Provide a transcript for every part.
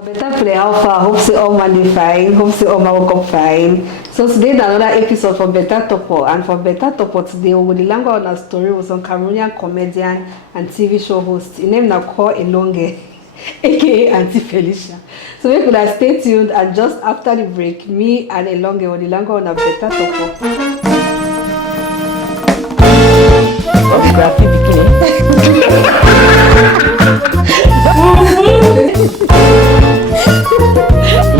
Better play alpha. Hope say all man fine. Hope say all man woke up fine. So today is another episode from Beta Torpoh, and for Beta Torpoh today we will language on a story with some Cameroonian comedian and TV show host. His name is Kwoh Elonge, aka Aunty Felicia. So we could stay tuned, and just after the break, me and Elonge will language on a Beta Torpoh. What's graphic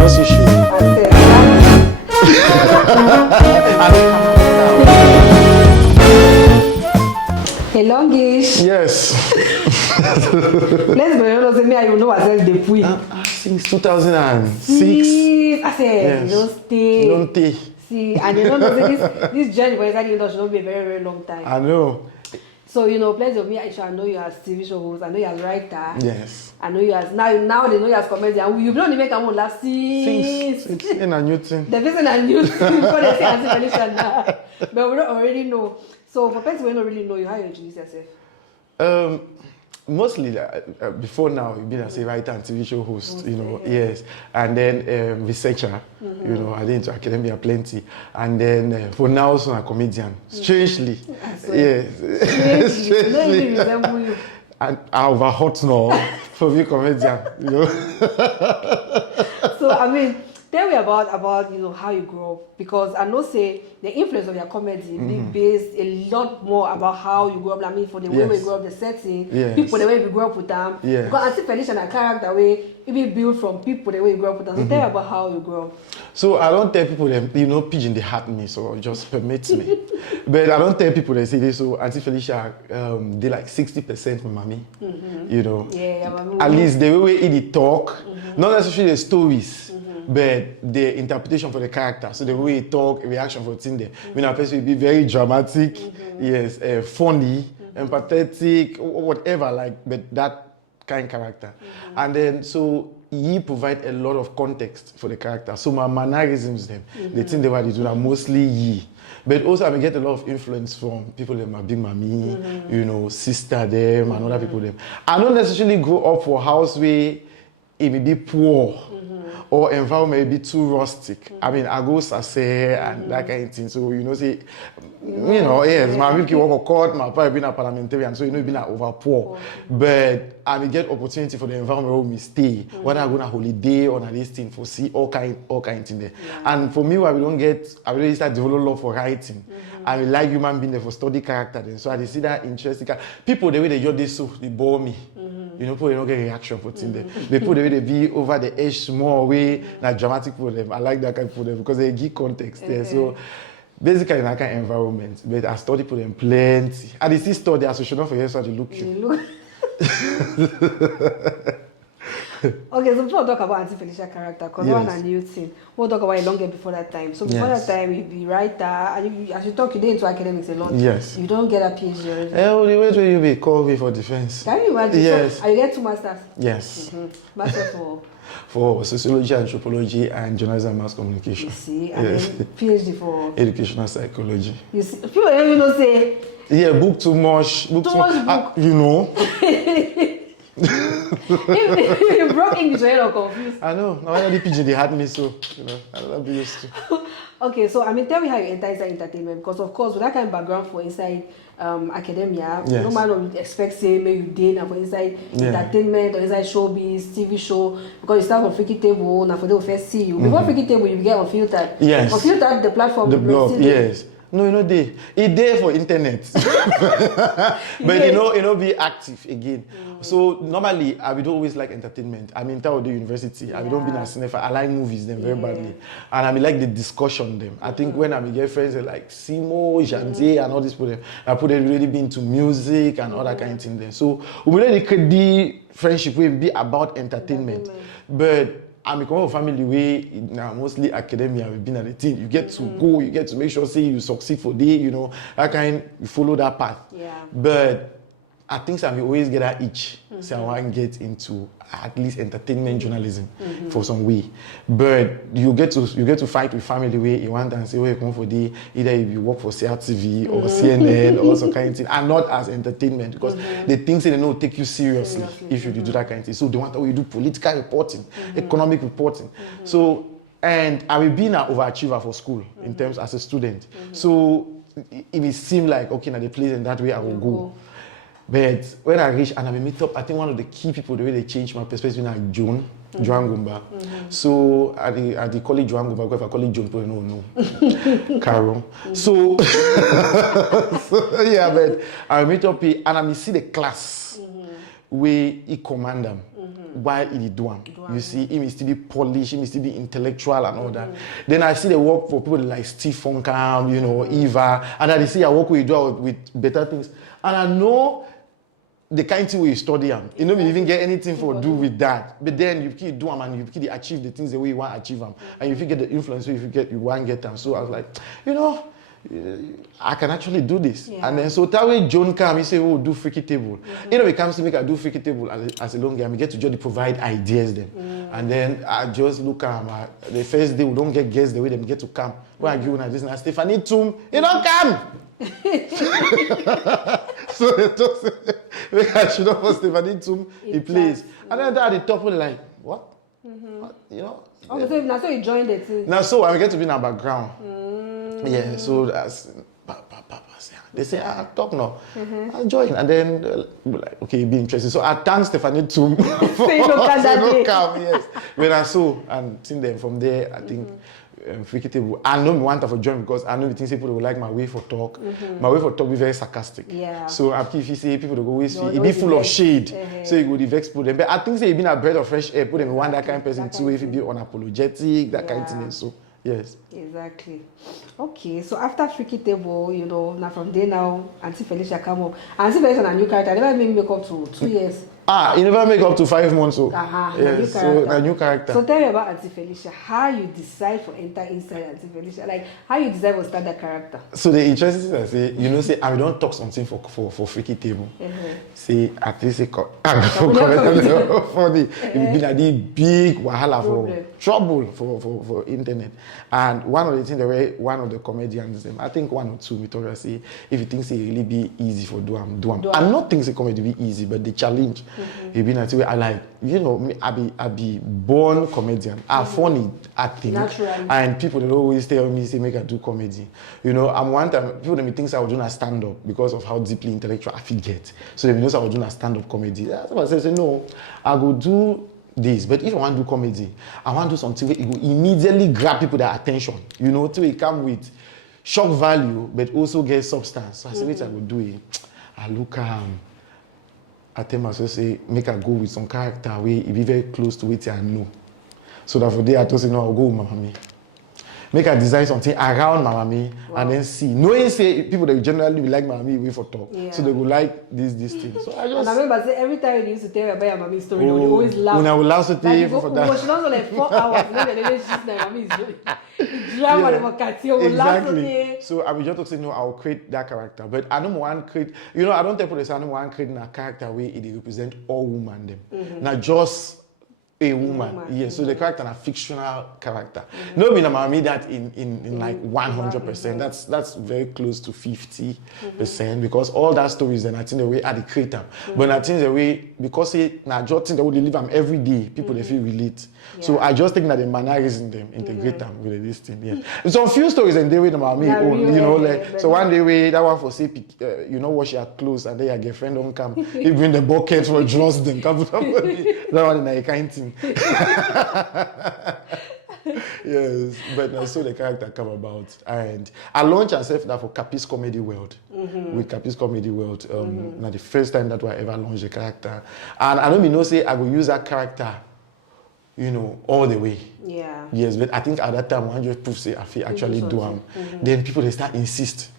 What's your shoe? Elongish. Yes. Let's be honest, me, I know myself depuis. Since 2006. See, I said, Yes. don't stay. Don't See, and you don't know this journey for inside the industry will be a very, very long time. I know. So, plenty of me, I know you as TV show host, I know you as writer. Yes. I know you as, now they know you as comedian. You've not make a one last Since it's in a new thing. The person I knew before they say Aunty Felicia now. But we don't already know. So, for people who don't really know you, how you introduce yourself? Mostly before now, you've been as a writer and TV show host, yes, and then researcher, I did into academia plenty, and then for now also a comedian. Strangely, yes, strangely, and I over hot now for me comedian, So I mean, tell me about how you grew up, because I know say the influence of your comedy be based a lot more about how you grew up. I mean, for the way we grew up, the setting, people the way we grew up with them. Yes. Because Aunty Felicia and a character way it be built from people the way you grew up with them. So tell me about how you grew up. So I don't tell people them, pidgin they hurt me, so just permit me. But I don't tell people they say this. So Aunty Felicia, they like 60% for mommy, Yeah, At least the way we eat the talk, not necessarily the stories. But the interpretation for the character, so the way he talk, reaction for Tinz, when a person will be very dramatic, yes, funny, empathetic, whatever, but that kind of character. And then, so he provide a lot of context for the character. So my mannerisms, the thing they were doing are mostly he. But also I get a lot of influence from people like my big mommy, sister them, and other people them. I don't necessarily grow up for a house where it may be poor. Or environment may be too rustic. I mean, I go sase and that kind of thing. So, yes, my milky work court, my father been a parliamentarian, so been over poor. But I may get opportunity for the environment where we stay, whether I go on a holiday or on this thing for see all kind of thing there. Yeah. And for me, I really start developing love for writing. I mean, like human being there for study character then. So I see that interesting. People the way they do this, so they bore me. People they don't get reaction for things there. They put the way they be over the edge small way, like dramatic for them. I like that kind for them because they give context there. So basically in that kind of environment. But I study for them plenty. And they still study as social for years so they look you. Okay, so before we talk about Aunty Felicia character, because one a new thing, we'll talk about it longer before that time. So before that time, you be writer, and as you talk, you did into academics a lot. Yes. You don't get a PhD already. The way will you be called me for defense? Can you imagine? Yes. So, and you get 2 masters? Yes. Master for? For sociology, anthropology, and journalism and mass communication. You see, and then PhD for? Educational psychology. You see, people don't say. Yeah, book too much. Book too much. Book. You broke English, so you're not confused. I know. Now I know the pidgin they had me, so I don't be used to. Okay, so I mean, tell me how you enter inside entertainment, because of course, with that kind of background for inside academia, no matter what you expect, say, maybe you did, and for inside entertainment or inside showbiz, TV show, because you start on Freaky Table, and for they will first see you. Before Freaky Table, you get Unfiltered. Yes. Unfiltered, the platform. The blog, yes. No, they. It's there for internet. But it be active again. So normally I would always like entertainment. I mean, that would do university. I don't be a cinephile. I like movies them very badly. And I mean like the discussion them. I think when I get friends like Simo, Jantier and all these people, I put them really be into music and all that kind of thing there. So we really could the friendship will be about entertainment. But I'm a kind of family way now mostly academia. We've been at the team. You get to go, you get to make sure say you succeed for day, that kind you follow that path. Yeah. But I think I will always get that itch. So I want to get into at least entertainment journalism for some way. But you get to fight with family where you want and say, where you come for the either if you work for CRTV or CNN or some kind of thing, and not as entertainment because they think they don't take you seriously if you do that kind of thing. So they want you do political reporting, economic reporting. So and I will be an overachiever for school in terms as a student. So it seemed like okay, now the place in that way I will go. But when I reached and I meet up, I think one of the key people, the way they changed my perspective, like Joan Gumba. So at the college Joan Gumba, because if I call it Joan, people don't know. Carol. So, yeah, but I meet up and I see the class where he command them while he do them. You see, he must be polished, he must be intellectual and all that. Then I see the work for people like Steve Funkam, you know, Eva, and I see I work with better things. And I know the kind of thing we study them. You know, we even get anything for do with that. But then you keep doing them and you keep achieve the things the way you want to achieve them. And if you get the influence, if you want to get them. So I was like, you know, I can actually do this. Yeah. And then so that way John came, he said, oh, do freaky table. You know, he comes to make I do freaky table as a long game. We get to just provide ideas then. And then I just look at him. The first day we don't get guests the way they get to come. When I give one this, and Stephanie Tum, you don't come. So they just say, I should not for Stephanie Tum, he plays. And then at the top we're like, what? What? You know? Oh, so now so you joined it too. Now so I get to be in our background. Yeah, so that's they say, talk now. I join. And then like, okay, be interested. So I thank Stephanie Tum for no come, yes. When I saw and seen them from there, I think freaky table. I know me want to join because I know the things people will like my way for talk. My way for talk be very sarcastic. Yeah. So if you see people will go always it be full of shade. So you go the vex them. But I think say it been a breath of fresh air, put them one that kind of person too, if you be unapologetic, that kind of thing. So yes. Exactly. Okay, so after Freaky Table, you know, now from there now, Aunty Felicia come up. Aunty Felicia a new character. I never make up to 2 years. You never make up to 5 months. So. Yes, so a new character. So tell me about Aunty Felicia. How you decide for enter inside Aunty Felicia? Like how you decide to start that character? So the interesting thing I say, you know, say I don't talk something for Freaky Table. Say at least say for the it be like the big wahala for trouble for internet. And one of the things that one of the comedians, I think 1 or 2, we told her say if you think it really be easy for do them. I'm not thinking comedy be easy, but the challenge. It be that way. I like, you know, me, I be born comedian. I'm funny, I think. Naturally. And people they always tell me say make I do comedy. You know, I'm one time people they think I was doing a stand up because of how deeply intellectual I feel get. So they know I was doing a stand up comedy. Somebody say no, I go do this, but if I want to do comedy, I want to do something where it will immediately grab people their attention. You know, till it come with shock value, but also get substance. So I say, wait, I will do it. I look I tell myself, say, make I go with some character where it be very close to it I know. So that for there I told say, no, I'll go with my mommy. Make I design something around my mommy and then see. Knowing say people that generally will like my mommy way for talk. Yeah. So they will like this thing. So I just and I remember say every time you used to tell me about your mommy's story, you would always laugh. When I will laugh to tell you for that. She does like 4 hours, and then they just my mommy's drama exactly. So I will just say no, I will create that character. But I don't want to create, you know, I don't tell people I don't want to create a character where it represent all women them. Not just a woman. Yes, so the character is a fictional character. No, mean I mean that in like 100%. That's very close to 50% because all that stories then I think the way I create them. But I think the way because now just think that would live them every day, people they feel relate. Yeah. So I just think that the mannerism them integrate them with this thing. Yeah. Some few stories and they way about me own, you know, like so one day way that one for say you know wash your clothes and then your girlfriend don't come. Even the bucket for just them come that one in a kind thing. Yes, but I saw the character come about, and I launched myself that for Capi's Comedy World with Capi's Comedy World. Now the first time that I ever launched a character, and I don't know say I will use that character, you know, all the way. Yeah. Yes, but I think at that time 100 proof say I feel actually do them. Then people they start insist.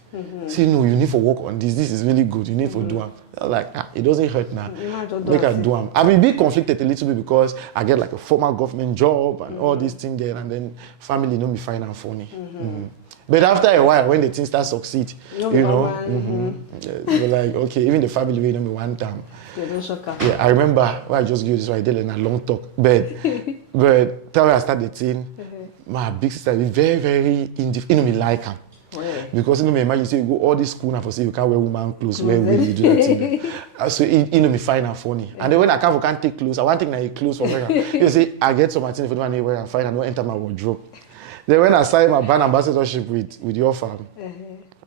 Say no, you need to work on this. This is really good. You need to do them. Like it doesn't hurt now. Make I do them. I will be conflicted a little bit because I get like a formal government job and all these things there, and then family know me fine and funny. But after a while, when the things start succeed, you know, you're like, okay, even the family will know me one time. Yeah, I remember when I just give this one, I did a long talk. But tell me I start the thing, my big sister be very, very indifferent. Me like him. Because me imagine say you go all this school now for say you can't wear woman clothes where will you do that thing. So me find her funny. And then when I can't take clothes, I want to take my clothes from her. You say I get some things for the wear and find I don't enter my wardrobe. Then when I signed my brand ambassadorship with your farm,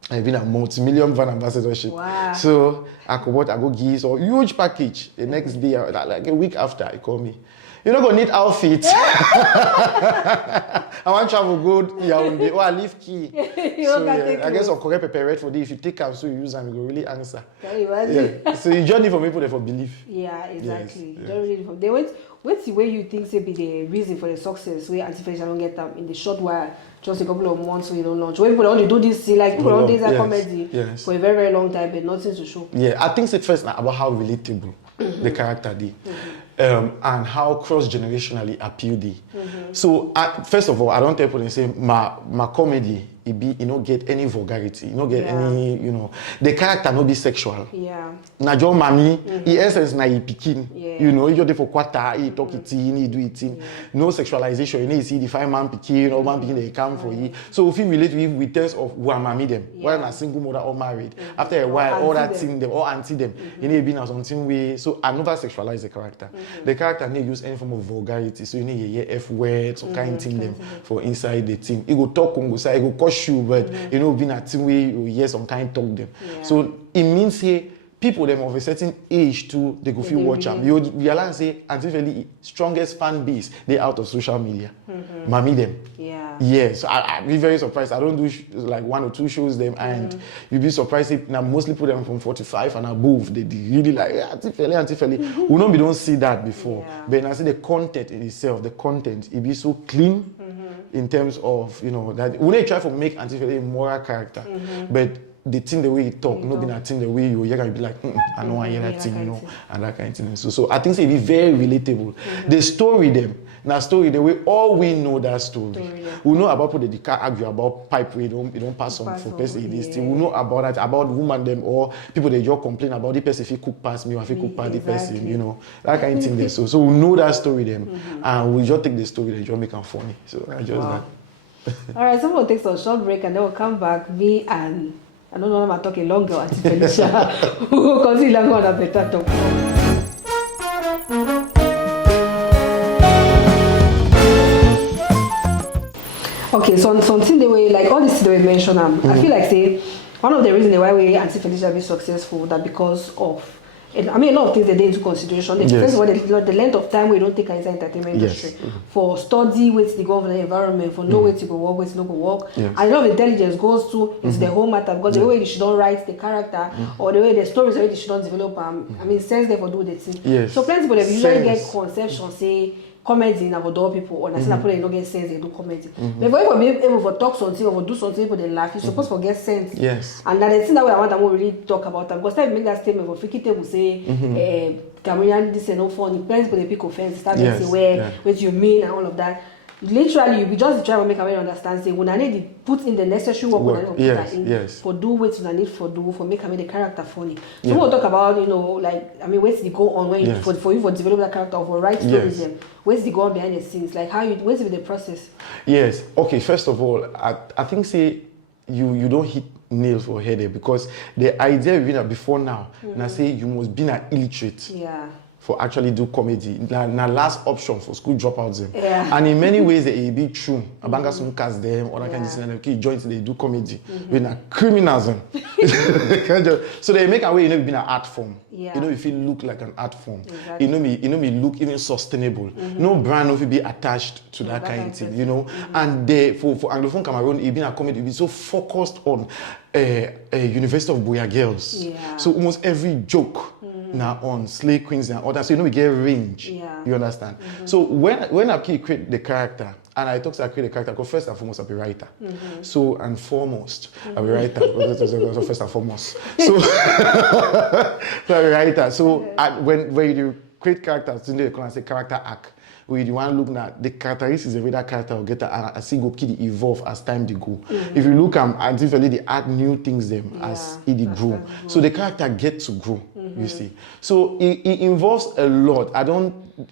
I've been a multi-million brand ambassadorship. Wow. So I go give a huge package. The next day, like a week after, he called me. You don't go need outfit. I want to travel good. Yaoundé. Oh, I leave key. So yeah, I guess I'll correct prepare for this. If you take them, so you use them, you go really answer. Can you imagine? Yeah. So you just need for people that for believe. Yeah, exactly. Yes, You don't really they what's the way you think say be the reason for the success where Aunty Felicia don't get them in the short while, just a couple of months so you don't launch. When people only do this, see, like people don't do this comedy for a very, very long time, but nothing to show. Yeah, I think it's first about how relatable the character did. And how cross-generationally appeal they. So first of all, I don't tell people and say my comedy it no get any vulgarity, no get any, you know, the character no be sexual. Yeah. Na jo mami, in essence na he pikin. You know, you just for quarter, he talk it in, he do it in. No sexualization. You know, you see the fine man pikin or man pikin they come for you. So if you relate with terms of who are mami them, whether na single mother or married, after a while, all that thing them or auntie them, you need to be in something way. So I never sexualize the character. The character need use any form of vulgarity. So you need to hear F words or kind thing them for inside the thing. He go talk Congo say, he go cause you, but you know, being a thing way you hear some kind talk them. So it means here people them of a certain age too, they go feel watch them. You realize say Aunty Felicia strongest fan base they out of social media. Mami them. Yeah. So I be very surprised. I don't do like 1 or 2 shows them, and you'll be surprised if now mostly put them from 45 and above. They really like Aunty Felicia. We don't see that before. But I see the content in itself, the content, it be so clean in terms of, you know, that when they try to make Aunty Felicia a moral character, but the thing the way you talk, not being a thing the way you're gonna be like, I know I hear that thing, you know, and that kind of thing. So I think it be very relatable. The story them. Now story the way all we know that story. We know about people that can't argue about pipe we don't pass on for person this thing. We know about that, about woman them or people that just complain about the person if he cook past me or if he cook past the person, you know. That kind of thing there. So we know that story them and we just take the story and just make them funny. So I just that. Alright, so we'll take some short break and then we'll come back. Me and I don't know if I'm talking longer, Aunty Felicia. We will continue longer on a Beta Torpoh. Okay, so something the way like all this the way mention I feel like say one of the reasons why we Aunty Felicia be successful that because of I mean a lot of things they take into consideration. First of all, the length of time we don't take inside entertainment industry for study with the government environment, for know where to go work, where to not go work. And a lot of intelligence goes to into the whole matter because the way they should not write the character or the way the stories already should not develop I mean sense there for do the thing. So plenty people they usually get conception say comedy na for door people or na say na people they don't get sense they do comedy. But for you be able to talk something or do something people they laugh, you supposed to get sense. And that the thing that way I want to really talk about because time make that statement for freaky table say Cameroonian this is no funny. Parents people they pick offense, start to say what you mean and all of that. Literally you be just try to make everyone understand say when I need to put in the necessary work for do what you need for do for make the character funny. So we'll talk about, you know, like I mean where's the go on when you, for you for develop that character or for write stories where's the go on behind the scenes, like how you where's the process? Yes. Okay, first of all, I think say you don't hit nail for head because the idea we been before now, now say you must be an illiterate. For actually do comedy. Now last option for school dropouts them. And in many ways it be true. Abanga some cast them or can just okay joints they do comedy. We're not criminals them. So they make a way, you know, being an art form. You know, if it look like an art form. You know me look even sustainable. No brand will be attached to that kind of thing, you know. And they for Anglophone Cameroon, it been a comedy, it be so focused on University of Boya girls. So almost every joke now on slay queens and others, so you know we get range. You understand? So when I create the character, and I talk to create the character, because first and foremost I'll be writer. So and foremost I'll be writer. First and foremost. So I'll be writer. So when you create characters, you know, they say character arc. where you want to look at the characteristics of that character will get a single kid evolve as time they go. If you look at Aunty Felicia, they add new things them as it grow. So the character gets to grow, you see. So it involves a lot.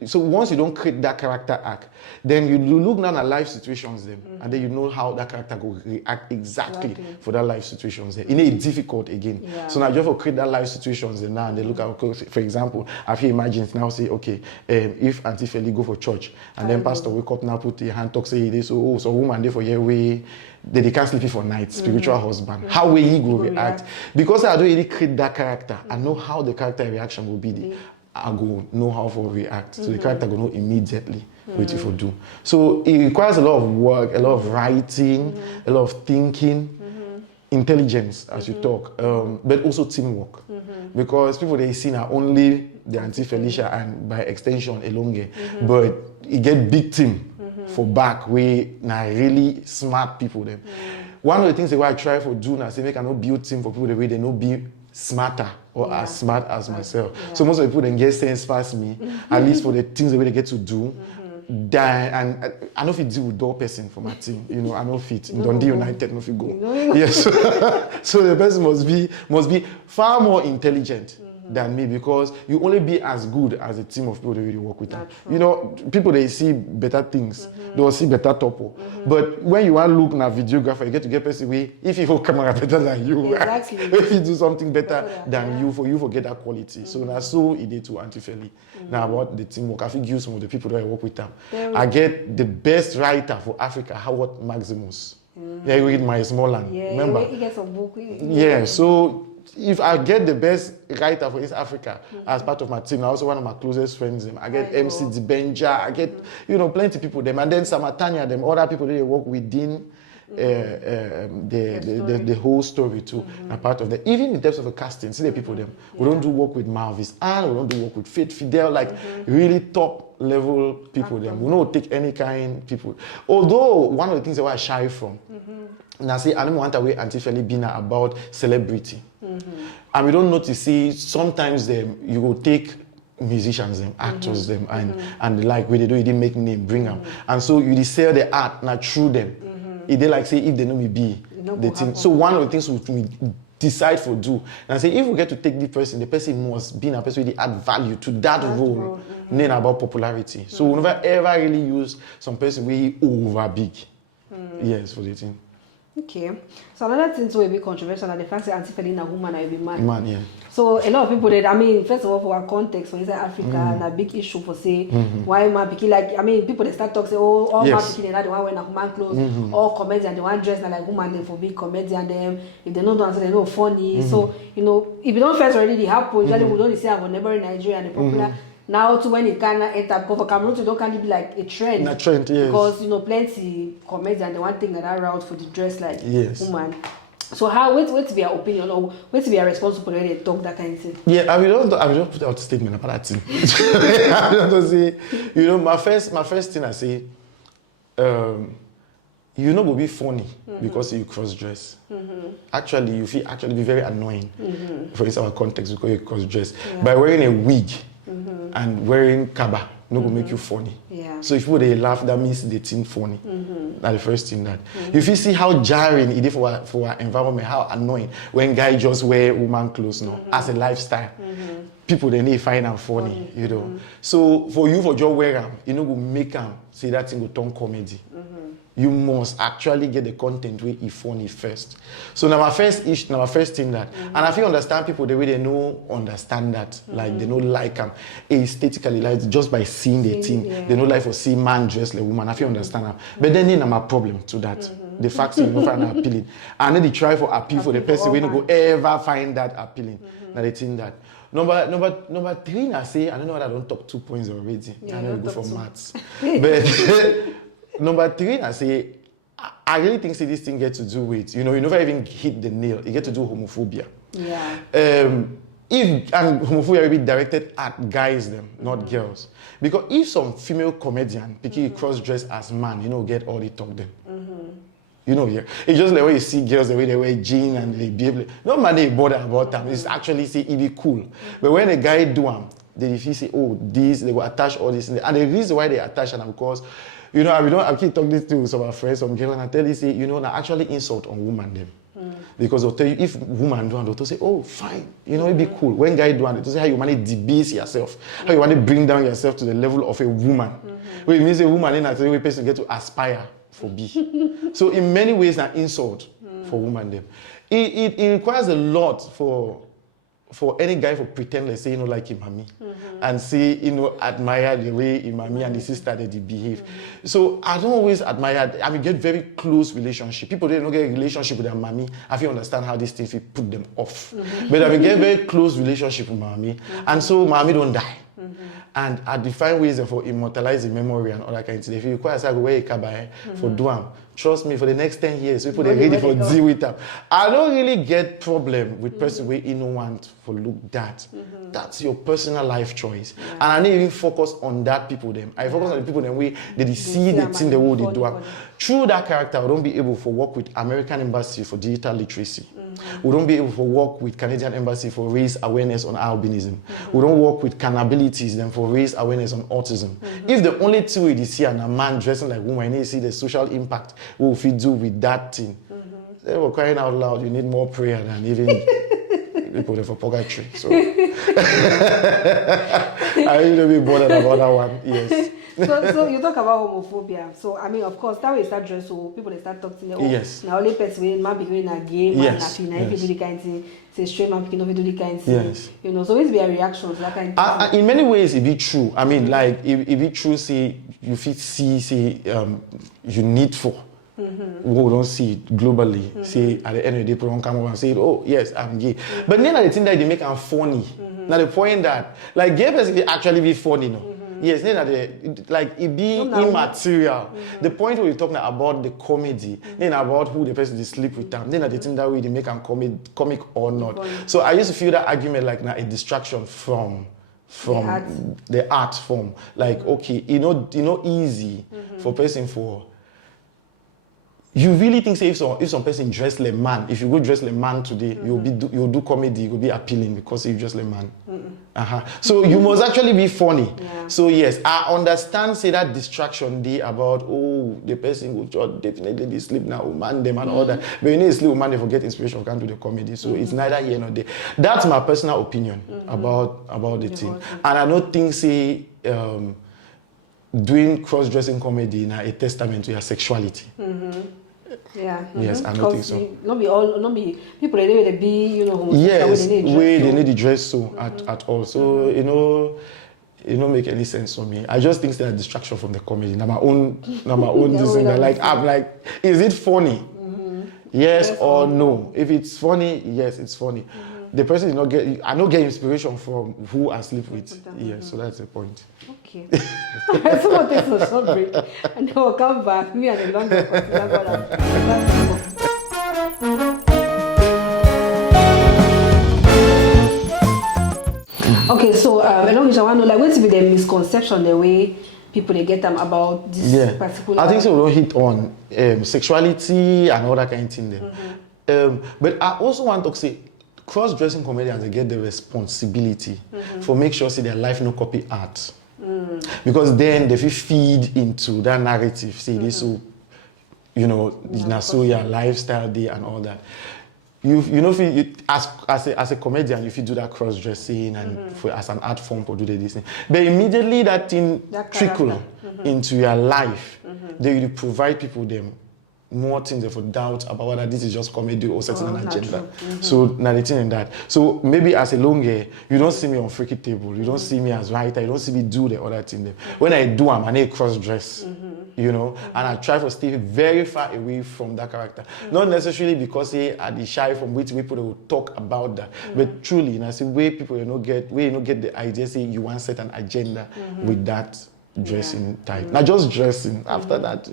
So once you don't create that character arc, then you look down at life situations them, and then you know how that character will react exactly for that life situations there. It ain't difficult again. So now you have to create that life situations there now, and they look at, okay, for example, if you imagine now say, okay, if Aunty Felicia go for church, and then pastor wake up now, put the hand talk, say this, so woman there for year way, they can't sleep for night, spiritual husband. How will he go react? Because I don't really create that character, I know how the character reaction will be. I go know how to react. So the character will know immediately what to do. So it requires a lot of work, a lot of writing, a lot of thinking, intelligence as you talk, but also teamwork. Because people they see now only the Aunty Felicia and by extension Elonge, but it get big team for back where now really smart people them. One of the things that I try for do now, say make I not build team for people the way they know be smarter or as smart as myself. So most of the people then get sense past me, at least for the things the way they get to do. And I know if it deal with door person for my team, you know, I know fit. Dundee United, no fit go. Yes. So the person must be far more intelligent than me, because you only be as good as a team of people that really work with them. You know, people they see better things, they will see Beta Torpoh. But when you want to look at a videographer, you get to get person way, if you hold camera better than you, if you do something better than you forget that quality. So that's so it did to Aunty Felicia. Now about the teamwork, I think you some of the people that I work with them. I get the best writer for Africa, Howard Maximus. Yeah, you read My Small Land. Remember? He gets a book. Yeah, so if I get the best writer for East Africa as part of my team, I also one of my closest friends them. I get MC Dibenja, I get plenty of people them, and then Samatanya them, other people that they work within the whole story too. A part of that. Even in terms of a casting, see the people them. We don't do work with Marvis and we don't do work with Faith Fidel, like really top level people them. We don't take any kind people. Although one of the things that I shy from. Now see, I don't want to wait Aunty Felicia being about celebrity. And we don't know to see sometimes you will take musicians them, actors them, and the like where they didn't make name, bring them. And so you sell the art now through them. If they like say if they know me be the thing. So one of the things we decide for do and say if we get to take the person must be in a person who add value to that role. Then about popularity. So we never ever really use some person we over big. Yes, for the thing. Okay. So another thing will be controversial and the fact that Aunty Felicia is a woman and will be man. Man, yeah. So a lot of people first of all for our context for inside Africa and a big issue for say why man picking people they start talking say all man picking they want wear woman clothes, all comedian they want dress like woman they for big comedian them if they don't answer they know funny. So if you don't first already happen, usually we don't see our neighbor in Nigeria and the popular. Now to when it can enter because for Cameroon to don't can be like a trend. A trend, yes. Because plenty comedian they want thing that route for the dress like woman. So how what's be your opinion or what's be your response when they talk that kind of thing? Yeah, I will just put out a statement about that thing. I don't say my first thing I say, will be funny because you cross dress. Actually, you feel be very annoying for instance our context because you cross dress. By wearing a wig and wearing kaba, will make you funny. Yeah. So if people they laugh, that means they think funny. That's the first thing that. If you see how jarring it is for our environment, how annoying when guys just wear woman clothes now as a lifestyle. People they need find them funny, So for you for just wear them, will make them say that thing will turn comedy. You must actually get the content where it's funny first. So now my first thing that, and I feel understand people the way they know understand that, like they know like them aesthetically, like just by seeing the thing, they know like for see man dressed like woman. I feel understand them, but then I'm a problem to that. The fact that you don't find that appealing, and then they try for appeal for the person we don't go ever find that appealing. Now they think that. Number three, I say I don't know that I don't talk 2 points already. I know go for maths, but. Number three, I say, I really think this thing gets to do with, you never even hit the nail. You get to do homophobia. Yeah. And homophobia will be directed at guys, them, not girls. Because if some female comedian picking cross-dress as man, get all the talk them. It's just like when you see girls the way they wear jeans and they behave. No man they bother about them. It's actually say it be cool. But when a guy do them, they feel say, oh, this, they will attach all this. And the reason why they attach and because, I keep talking to some of our friends, some girls, and I tell you, say, they actually insult on women them. Because they'll tell you, if woman do and they'll say, oh, fine, it'd be cool. When guy do and they'll say how you want to debase yourself, how you want to bring down yourself to the level of a woman. Which means a woman in a person get to aspire for be. So in many ways, an insult for woman them. It requires a lot for any guy to pretend, let's say, like him and me, and say, admire the way him and me and the sister that they behave. So I don't always admire, get very close relationship. People don't get a relationship with their mommy. I feel understand how these things will put them off. But get very close relationship with mommy, and so mommy don't die. And I define ways for immortalizing memory and all that kind of thing. If you require to wear a cabaret for Duam, trust me, for the next 10 years, people are ready for deal with them. I don't really get problem with person where you don't want for look that. That's your personal life choice. And I don't even focus on that people them. I focus on the people them way they see the thing the way they do. Through that character, I don't be able to work with American Embassy for digital literacy. We don't be able to work with Canadian Embassy for raise awareness on albinism. We don't work with Cannabilities then for raise awareness on autism. If the only two we see and a man dressing like woman, and you see the social impact we will do with that thing. They were crying out loud, you need more prayer than even people for purgatory. So I really be bothered about that one, yes. So you talk about homophobia. So of course that way start dress so people they start talking. Yes. Now only person man behaving a gay man, yes. If you do the kind thing, say straight man picking up do the kind thing. Yes. So always be a reaction to that kind of thing. In many ways it be true. Like it be true. Say you fit see you need for. We don't see it globally. Say at the end of the day, people don't come over and say, oh yes, I'm gay. But then the thing that they make them funny. Now the point that like gay person actually be funny, no. Yes, then it be immaterial. The point where you're talking about the comedy, then about who the person they sleep with them, then the thing that way they make them comic or not. So I used to feel that argument like a distraction from the art form. Like okay, easy for person for. You really think say if some person dress like man, if you go dress like man today, you'll do comedy, you'll be appealing because you dress like man. So you must actually be funny. Yeah. So yes, I understand say that distraction day about the person will just definitely sleep now, man them and all that. But you need to sleep man, they forget inspiration can't do the comedy. So it's neither here nor there. That's my personal opinion about the thing. And I don't think say doing cross-dressing comedy is a testament to your sexuality. Yeah. Yes, I don't think so. Not be people they be homosexual. Yes, they need to dress so at all. So it don't make any sense for me. I just think it's a distraction from the comedy. Now my own design. I'm like, is it funny? Yes or no? If it's funny, yes, it's funny. The person is not get. I don't get inspiration from who I sleep with. Yes, so that's the point. Okay. Someone takes a short break and then we'll come back. Me and the London Okay, so Elonge, I want to know, what's be the misconception the way people they get them about this particular. I think so. We don't hit on sexuality and all that kind of thing there. But I also want to say, cross-dressing comedians they get the responsibility for make sure say their life no copy art. Because then they feed into that narrative, say this so so your lifestyle day and all that. As a comedian, if you do that cross-dressing and as an art form for do this thing, but immediately that thing trickle into your life, then you provide people them more things for doubt about whether this is just comedy or setting an agenda. So now the thing in that. So maybe as a Elonge, you don't see me on freaky table, you don't see me as writer, you don't see me do the other thing there. When I do, I'm a cross-dress, and I try to stay very far away from that character. Not necessarily because I be shy from which people will talk about that, but truly, I see where people get the idea, say you want to set an agenda with that dressing type. Not just dressing. After that,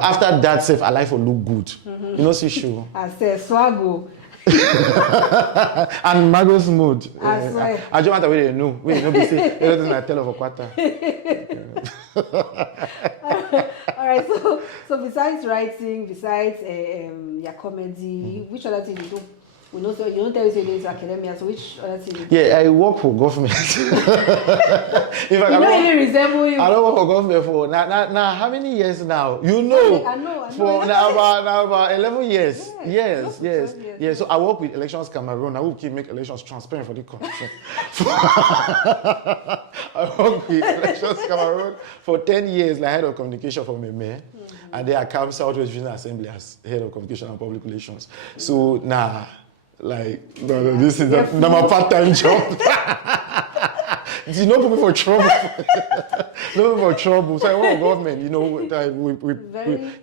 after that, self, I like to look good. See show. I say swaggle. And Mago's mood. I just want to wait. No, be say everything I tell of a quarter. All right. So besides writing, besides your comedy, which other things you do? We know, so you don't tell me say this academia. So which other thing? Yeah, I work for government. In fact, You don't even resemble you. I don't work for government for now. How many years now? You know, I know. for now about 11 years. Yes. Yes. So I work with Elections Cameroon. I will keep make elections transparent for the country. I work with Elections Cameroon for 10 years, like head of communication for Meme, and then I come Southwest Regional Assembly as head of communication and public relations. So now, this is my part-time job. You don't put me for trouble. No for trouble. So I work for government. You know,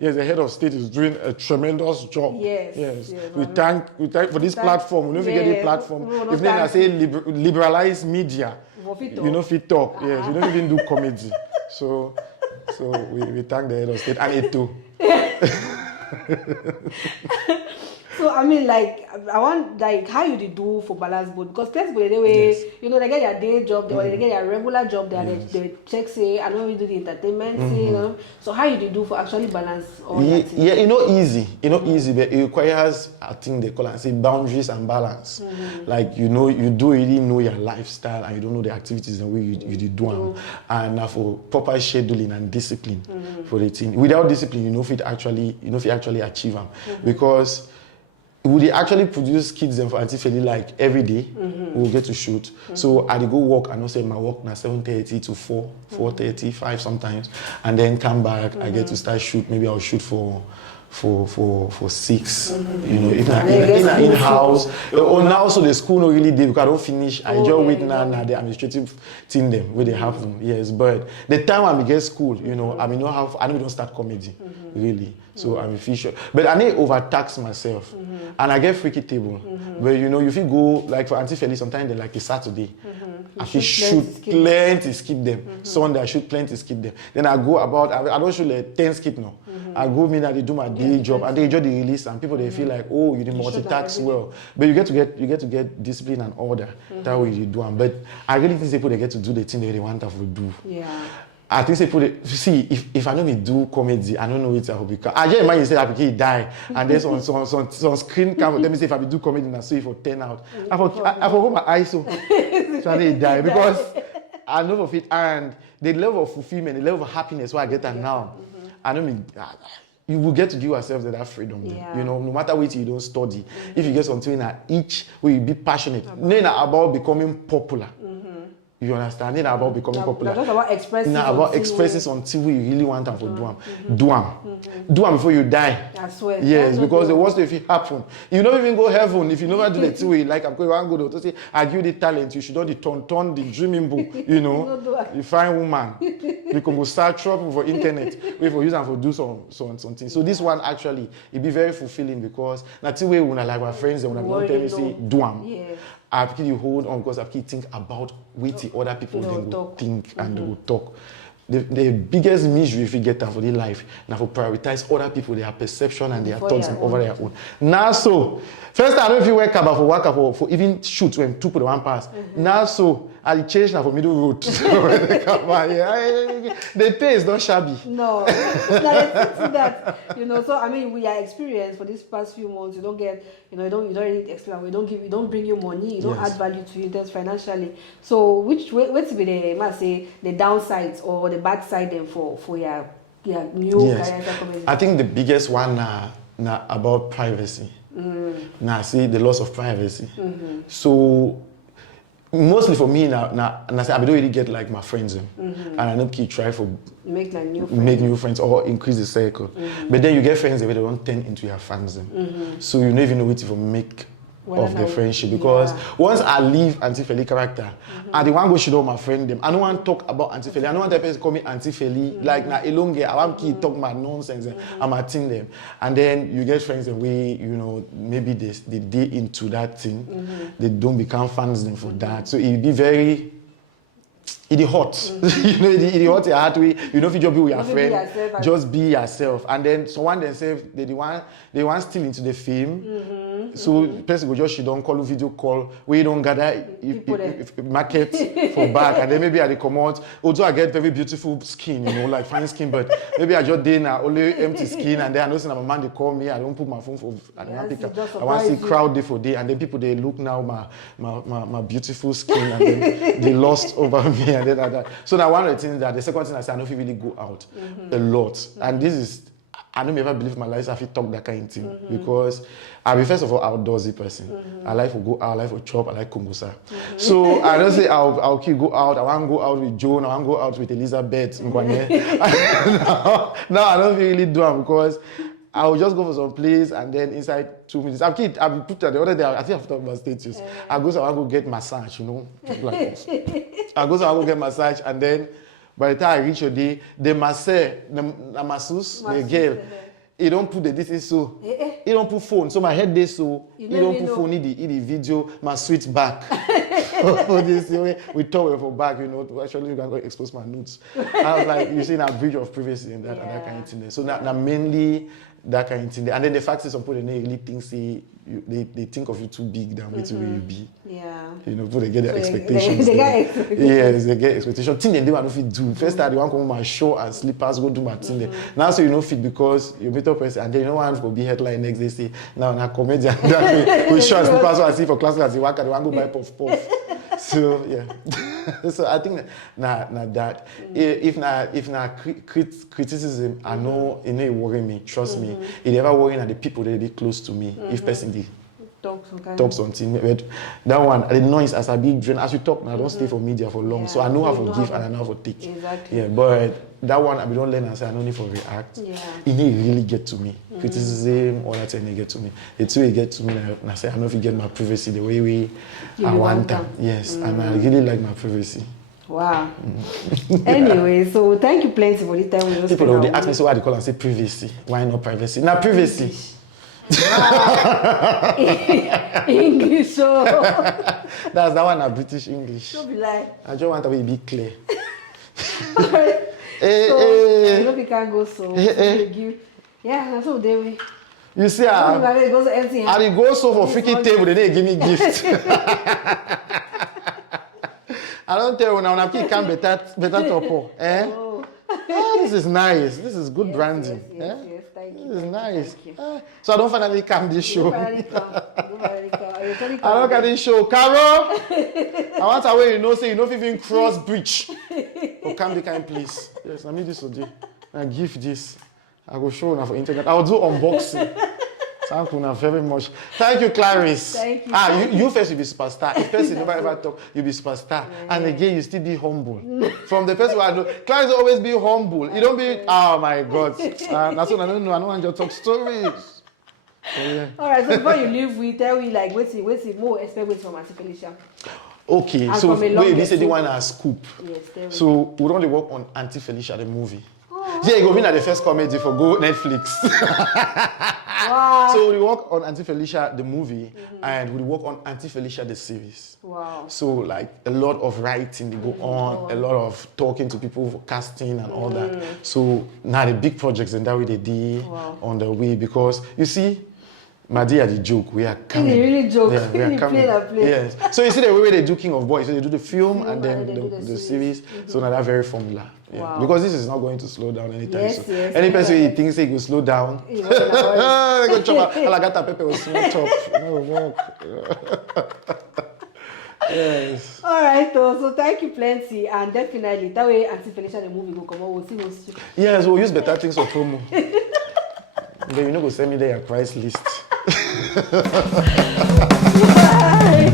yes, the head of state is doing a tremendous job. Yes. We thank for this platform. We don't forget the platform. If then I say liberalize media, you know, fit talk. Yes, you don't even do comedy. So we thank the head of state and it too. So I mean, like, I want, like, how you do for balance both? Because let's go the way, you know, they get their day job, or they get their regular job, they check say, I know we do the entertainment thing, you know. So how you do for actually balance all that? Yeah, it's not easy. It's not easy, but it requires, I think they call it, say, boundaries and balance. Like, you know, you do really know your lifestyle and you don't know the activities the way you do them. And for proper scheduling and discipline for the team. Without discipline, you know if it actually achieve them. Because would they actually produce kids then for Aunty Feli like every day? We'll get to shoot. So I go work and I say my work now 7:30 to 4:30, 5 sometimes, and then come back. I get to start shoot. Maybe I'll shoot for 6. You know, if in house. Or now so the school no really did because I don't finish. I just wait now the administrative team them where they happen. Yes, but the time I get school, you know, I mean I know we don't start comedy really. So I'm a fisher. But I need overtax myself. And I get freaky table. But you know, if you go like for Aunty Feli, sometimes they like a Saturday. I shoot plenty skip them. Sunday I shoot plenty skip them. Then I go about I don't shoot like 10 skip now. I go in and they do my day job and they just the release and people they feel like, oh, you did multitask well. But you get to get discipline and order. That way you do them. But I really think people they get to do the thing they want to do. Yeah. I think they put it. See, if I know me do comedy, I don't know it will become. I just imagine say I die, and there's on screen camera. Let me say if I do comedy and see for 10 out, I forgot my eyes so I die because I know of it and the level of fulfillment, the level of happiness where I get that now. I know me. You will get to give yourself that freedom. You know, no matter what you don't study, if you get something that each will you be passionate, not about becoming popular. You understand? It's about becoming popular. Not about expressing. Not about expressing something we really want them to do. Do them before you die. I swear. Yes, because the worst if it happen, you don't even go heaven if you never do the thing you like. I'm going to go to say, I give you the talent. You should not the turn the dreaming book. You know, you find woman. You can go start trouble for internet. We for use them for do something. So this one actually it be very fulfilling because that's the way when I like my friends and when I don't tell me say do them. I keep you hold on because I keep think about what the other people then will think and they will talk. The biggest misery if you get that for their life now for prioritize other people, their perception and their thoughts over their own. Now so first I don't know if you work about for even shoot when two put one pass. Now so I change now for middle road. The pay is not shabby. No, that you know. So I mean, we are experienced for these past few months. You don't get, you know, you don't really explain. We don't bring you money. You don't add value to you just financially. So what's be the must say the downsides or the bad side then for your new career? I think the biggest one now about privacy. Now see the loss of privacy. So. Mostly for me now I say I don't really get like my friends and I don't keep try for make new friends or increase the circle. But then you get friends that they don't turn into your fans so you don't even know what to make of the friendship because once I leave Aunty Feli character I don't want to go show my friend them. I don't want to talk about Aunty Feli. I don't want the person call me Aunty Feli like na Elonge. I want to talk my nonsense I'm a team them. And then you get friends and we, you know, maybe they dig into that thing. They don't become fans them for that. So it be very it is hot. You know, it hot your heart way. You know if you just be with your friend, just be yourself. And then someone themselves they want still into the film. So person go just she don't call video call. We don't gather if market for back, and then maybe I come out. Although I get very beautiful skin, like fine skin, but maybe I just did now only empty skin, and then I know my man they call me. I don't put my phone for. I want to see crowd day for day, and then people they look now my beautiful skin, and then they lost over me, and then that. So now one of the things that the second thing I say I don't really go out a lot, and this is. I don't ever believe my life if I talk that kind of thing because I'm first of all outdoorsy person. I like to go out, I like to chop, I like kungusa. So I don't say I'll keep go out. I want to go out with Joan. I want to go out with Elizabeth. No, I don't really do it because I will just go for some place and then inside 2 minutes. I'll put that the other day. I think I've talked about status. I go so I want to get massage. Like I go so I want to get massage and then. By the time I reach your day, the masseuse, the girl, he don't put the this is so. He don't put phone. So my head there so. He don't put phone. He the video. My switch back. For this we talk for back. Actually you can go expose my nudes. I was like, you see, a breach of privacy and that kind of thing there. So now mainly that kind of thing there. And then the fact is, some people they really think they think of you too big than what you will be. Yeah. People they get their expectations. They get expectations. Yes, they get expectations. Thing they don't fit do. First time they want to come with my shirt and slippers, go do my thing there. Now so you know fit because you meet up person and then one for be headline next day say now comedian that with shorts slippers I see for class as they want to go buy puff. So yeah. So I think that if criticism, I know it worry me. Trust me, it never worry the people that they close to me. If person they talk something, but that one the noise as a big drain. As we talk now, I don't stay for media for long, so I know how to give and I know how to take. Exactly. Yeah, but that one I don't learn and say I don't need for react. Yeah. It really get to me. Criticism, all that thing they get to me. It's really get to me and I say I know if you get my privacy the way I want them. Yes, and I really like my privacy. Wow. Anyway, so thank you plenty for the time we just people they ask me so why they call and say privacy. Why not privacy? Now privacy. English. So. That's that one, British English. Don't be like. I just want to be clear. I know we can't go so. Yeah, that's what they will. You see, I go so for freaking table, they didn't give me gift. I don't tell you now, I'm keep come Beta Torpoh. This is nice. This is good branding. Yes, thank you. This is nice. So I don't finally come this show. I don't come this show. Carol, I want to way say you know even cross bridge. Or come the kind place. Yes, I need this today. I give this. I will show you for internet. I will do unboxing. Thank you very much. Thank you, Clarisse. Thank you. You first will be superstar. If person never ever talk, you'll be superstar. Yeah. And again, you still be humble. From the person who I know, Clarisse always be humble. You don't be, oh my God. That's what I don't know. I don't want you to talk stories. So, yeah. All right, so before you leave, we tell you like, what's more expect from Aunty Felicia? Okay, and so wait, this is the one a scoop. Yes, so we don't work on Aunty Felicia, the movie. Yeah, you go in at the first comedy for Go Netflix. Wow. So we work on Aunty Felicia the movie and we work on Aunty Felicia the series. Wow. So like a lot of writing they go on, a lot of talking to people for casting and all that. So now the big projects and that way they did on the way because you see, my dear, the joke, we are coming. They really joke. Yeah, we are coming. Play. Yes. So you see the way they do King of Boys, so they do the film and then the series. So now that very formula. Yeah. Wow. Because this is not going to slow down anytime soon. Yes, any person who thinks he will slow down, they go chop alagata pepper with small chop. No work. Yes. All right, so thank you plenty, and definitely that way Aunty Felicia the movie will come out. We'll see. Yes, we'll use better things for promo. Then you know go send me there your price list. Bye.